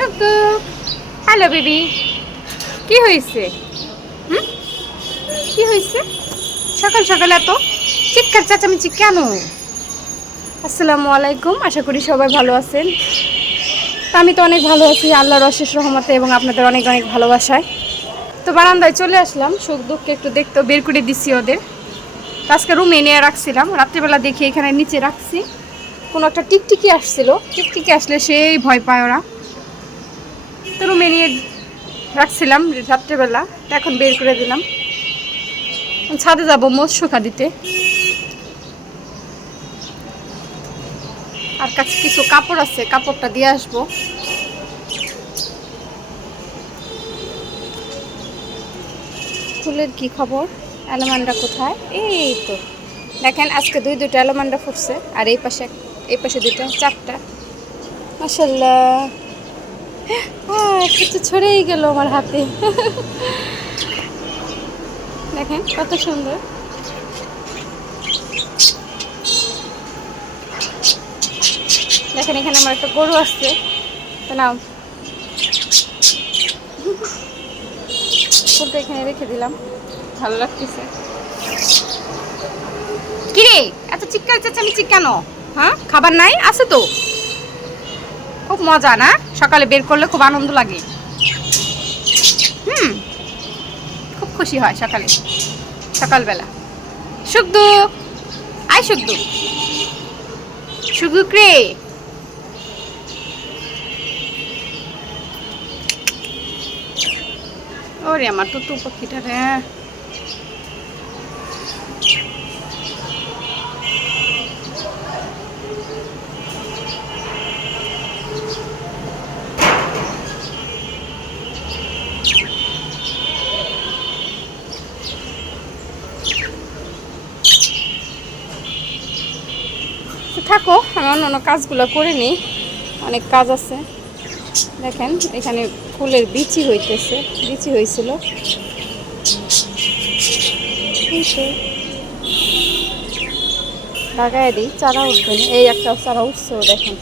শুকু, hello baby. কি হয়েছে? হুম, কি হয়েছে? সকাল সকাল এত চিৎকার চেঁচামেচি কেন? আসসালামু আলাইকুম, আশা করি সবাই ভালো আছেন। তো আমি তো অনেক ভালো আছি আল্লাহর অশেষ রহমতে এবং আপনাদের অনেক অনেক ভালোবাসায়। তো বারান্দায় চলে আসলাম, সুখ দুঃখকে একটু দেখতে বের করে দিচ্ছি ওদের। তো আজকে রুমে নিয়ে রাখছিলাম, রাত্রিবেলা দেখি এখানে নিচে রাখছি। কোনো একটা টিকটিকি আসছিল, টিকটিকি আসলে সেই ভয় পায় ওরা। তো রুমে নিয়ে রাখছিলাম রাত্রেবেলা, এখন বের করে দিলাম। ছাদে যাবো মোজ শুকা দিতে, আর কাছে কিছু কাপড় আছে, কাপড়টা দিয়ে আসবো। ফুলের কি খবর? অ্যালোমান্ডা কোথায়? এই তো দেখেন, আজকে দুইটা অ্যালোমান্ডা ফুটছে, আর এই পাশে দুইটা, চারটা। মাশাল্লাহ, কিছু ছড়েই গেল আমার হাতে। দেখেন কত সুন্দর। দেখেন এখানে আমার একটা গরু আসছে, তো নাও ফুলটা এখানে রেখে দিলাম, ভালো লাগতেছে। কিরে এত চিৎকার চেঁচামেচি কেন? হ্যাঁ, খাবার নাই? আছে তো, খুব মজা না? সকালে বের করলে খুব আনন্দ লাগে। হুম, খুব খুশি হয় সকালে, সকালবেলা। শুকদু, আয় শুকদু, শুকদু রে। ওরে আমার তুতু পাখিটা রে। থাকো, আমি অন্য কাজগুলো করে নিই, অনেক কাজ আছে। দেখেন এখানে ফুলের বিচি হইতেছে, বিচি হয়েছিল, লাগাই দিই, চারা উঠবে না। এই একটা চারা উঠছেও দেখেন।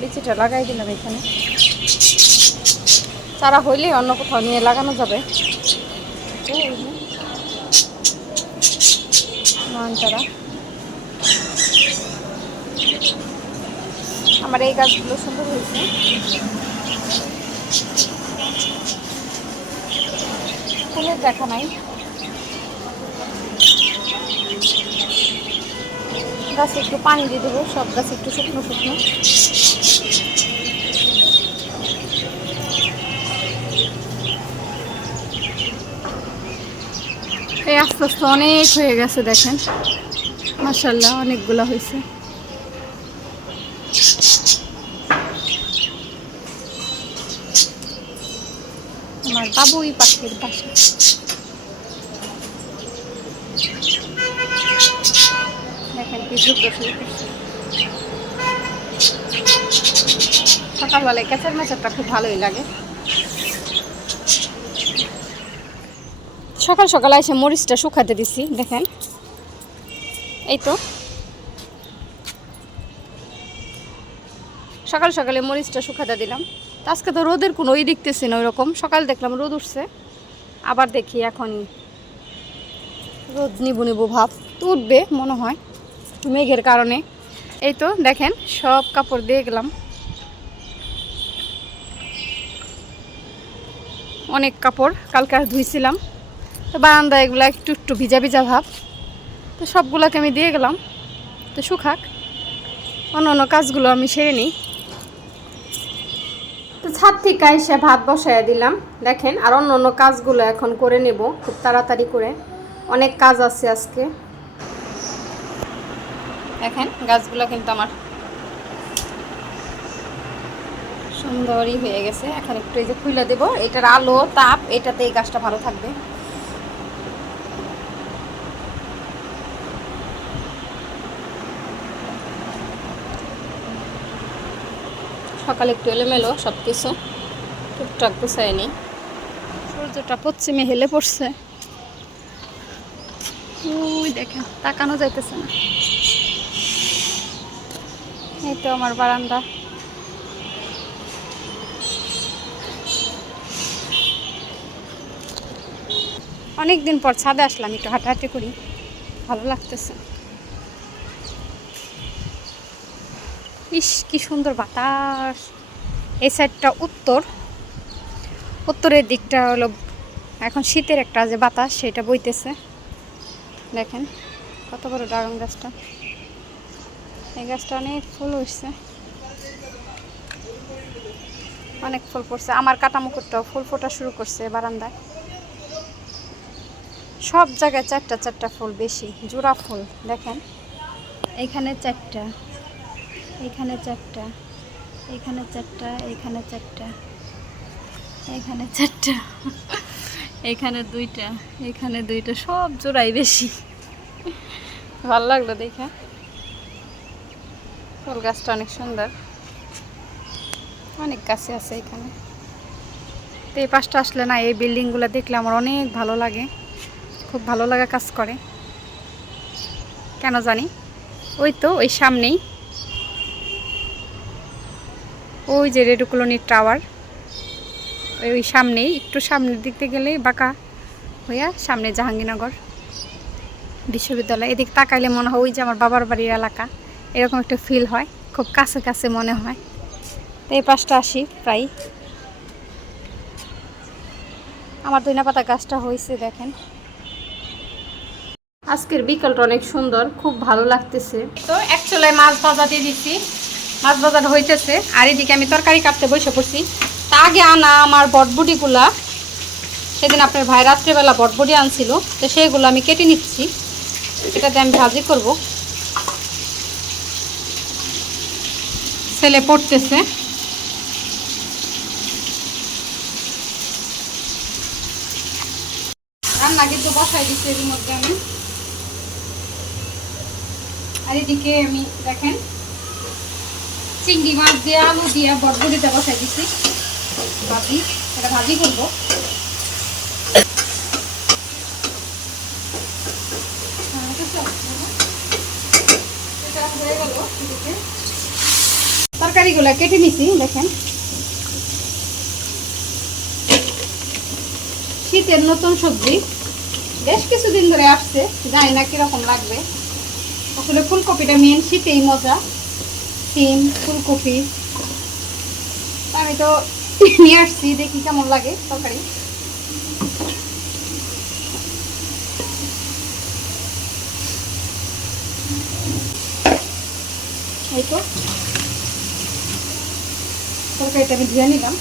বিচিটা লাগাই দিলাম এখানে, চারা হইলে অন্য কোথাও নিয়ে লাগানো যাবে। চারা আমার এই গাছগুলো সুন্দর হয়েছে। ফুলের দেখা নাই, গাছে একটু পানি দিয়ে দেবো, সব গাছ একটু শুকনো শুকনো। এই আস্তে আস্তে অনেক হয়ে গেছে দেখেন, মাশাআল্লাহ অনেকগুলো হয়েছে। আমার বাবুই পাখির বাসা। দেখেন কি সুন্দর করছে। সকালবেলায় ক্যাচার ম্যাচারটা খুব ভালোই লাগে। সকাল সকাল এসে মরিচটা শুকাতে দিছি, দেখেন এই তো সকাল সকালে মরিচটা শুকাতে দিলাম। আজকে তো রোদের কোনো ওই দেখতেছি না, ওইরকম। সকাল দেখলাম রোদ উঠছে, আবার দেখি এখনই রোদ নিবু নিবু ভাব, তো উঠবে মনে হয় মেঘের কারণে। এই তো দেখেন সব কাপড় দিয়ে গেলাম, অনেক কাপড় কালকে ধুইছিলাম। তো বারান্দা এগুলো একটু একটু ভিজা ভিজা ভাব, তো সবগুলোকে আমি দিয়ে গেলাম, তো শুকাক, অন্য অন্য কাজগুলো আমি সেরে নিই। তো ছাদ থেকে এসে ভাত বসাইয়া দিলাম দেখেন, আর অন্য অন্য কাজগুলো এখন করে নেব খুব তাড়াতাড়ি করে, অনেক কাজ আছে আজকে। দেখেন গাছগুলো কিন্তু আমার সুন্দরই হয়ে গেছে। এখন একটু এই যে খুলে দেবো, এটার আলো তাপ এটাতে এই গাছটা ভালো থাকবে। সকালে একটু এলোমেলো সব কিছু, টুকটাক গুছায়নি। সূর্যটা পশ্চিমে হেলে পড়ছে, ওই দেখেন তাকানো যাইতেছে না। এই তো আমার বারান্দা। অনেকদিন পর ছাদে আসলাম, একটু হাঁটাহাঁটি করি, ভালো লাগতেছে। ইস কি সুন্দর বাতাস। এই সাইডটা উত্তরের দিকটা হলো এখন শীতের একটা যে বাতাস সেটা বইতেছে। দেখেন কত বড় ড্রাগন গাছটা, এই গাছটা অনেক ফুল হচ্ছে, অনেক ফুল পড়ছে। আমার কাটা মুকুটটাও ফুল ফোটা শুরু করছে বারান্দায়। সব জায়গায় চারটা চারটা ফুল, বেশি জোড়া ফুল। দেখেন এইখানে চারটা, এইখানে চারটা, এইখানে চারটা, এইখানে চারটা, এইখানে চারটা, এইখানে দুইটা, এইখানে দুইটা, সব জোড়াই বেশি। ভালো লাগলো দেখে। ফুল গাছটা অনেক সুন্দর, অনেক গাছে আছে এখানে। তো এই পাশটা আসলে না, এই বিল্ডিংগুলো দেখলে আমার অনেক ভালো লাগে, খুব ভালো লাগা কাজ করে কেন জানি। ওই তো ওই সামনেই ওই যে রেড কলোনির টাওয়ার, ওই সামনেই, একটু সামনের দিক থেকে গেলেই বাঁকা হইয়া সামনে জাহাঙ্গীরনগর বিশ্ববিদ্যালয়। এদিক তাকাইলে মনে হয় ওই যে আমার বাবার বাড়ির এলাকা, এরকম একটা ফিল হয়, খুব কাছে কাছে মনে হয়। তো এই পাশটা আসি প্রায়। আমার ধনিয়া পাতা গাছটা হয়েছে দেখেন। আজকের বিকালটা অনেক সুন্দর, খুব ভালো লাগতেছে। তো এক চুলায় মাছ ভাজা দিয়ে দিচ্ছি, মাছ ভাজাটা হইতেছে, আর এদিকে আমি তরকারি কাটতে বসে পড়ছি। তা আগে আনা আমার বটবটিগুলা, সেদিন আপনার ভাই রাত্রেবেলা বটবটি আনছিল, তো সেগুলো আমি কেটে নিচ্ছি, এটাতে আমি ভাজি করব। ছেলে পড়তেছে, রান্না কিন্তু বসাই দিচ্ছি এর মধ্যে আমি। আর এদিকে আমি দেখেন চিংড়ি মাছ দিয়ে আলু দিয়ে বটবটিটা বসাই দিচ্ছি ভাজি, এটা ভাজি করবো। তরকারিগুলো কেটে নিছি দেখেন। শীতের নতুন সবজি, বেশ কিছুদিন ধরে আসছে, জানি না কিরকম লাগবে। আসলে ফুলকপিটা মেন, শীতেই মজা। সিম, ফুলকপি আমি তো নিয়ে আসছি, দেখি কেমন লাগে তরকারি। এই তো তরকারিটা আমি ধুয়ে নিলাম।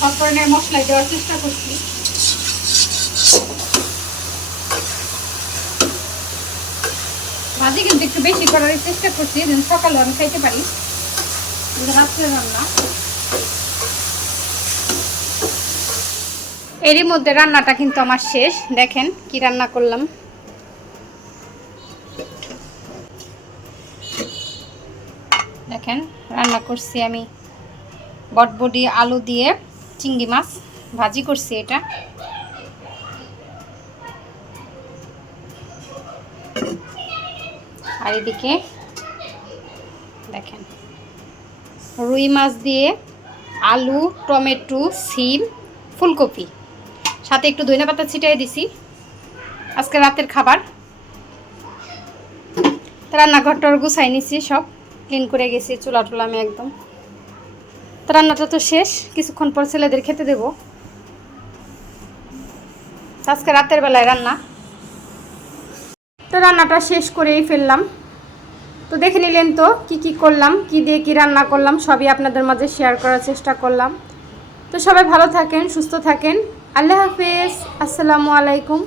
সব ধরনের মশলা দেওয়ার চেষ্টা করছি। ভাজি কিন্তু একটু বেশি করার চেষ্টা করছি, যেন সকালে আমি খাইতে পারি, রাত্রে রান্না। এরই মধ্যে রান্নাটা কিন্তু আমার শেষ। দেখেন কি রান্না করলাম। দেখেন রান্না করছি আমি বটবটি আলু দিয়ে চিংড়ি মাছ ভাজি করছি, এটা। আর এদিকে দেখেন রুই মাছ দিয়ে আলু, টমেটো, সিম, ফুলকপি, সাথে একটু ধনিয়া পাতা ছিটিয়ে দিছি। আজকে রাতের খাবার। রান্নাঘরটার গুছাই নিছি, সব ক্লিন করে গেছি, চুলা টুলা আমি একদম। তো রান্নাটা তো শেষ, কিছুক্ষণ পর ছেলেদের খেতে দেব। আজকে রাতের বেলায় রান্না। তো রান্নাটা শেষ করেই ফেললাম। তো দেখে নিলেন তো কি কি করলাম, কি দিয়ে কি রান্না করলাম, সবই আপনাদের মাঝে শেয়ার করার চেষ্টা করলাম। তো সবাই ভালো থাকেন, সুস্থ থাকেন। আল্লাহ হাফেজ, আসসালামু আলাইকুম।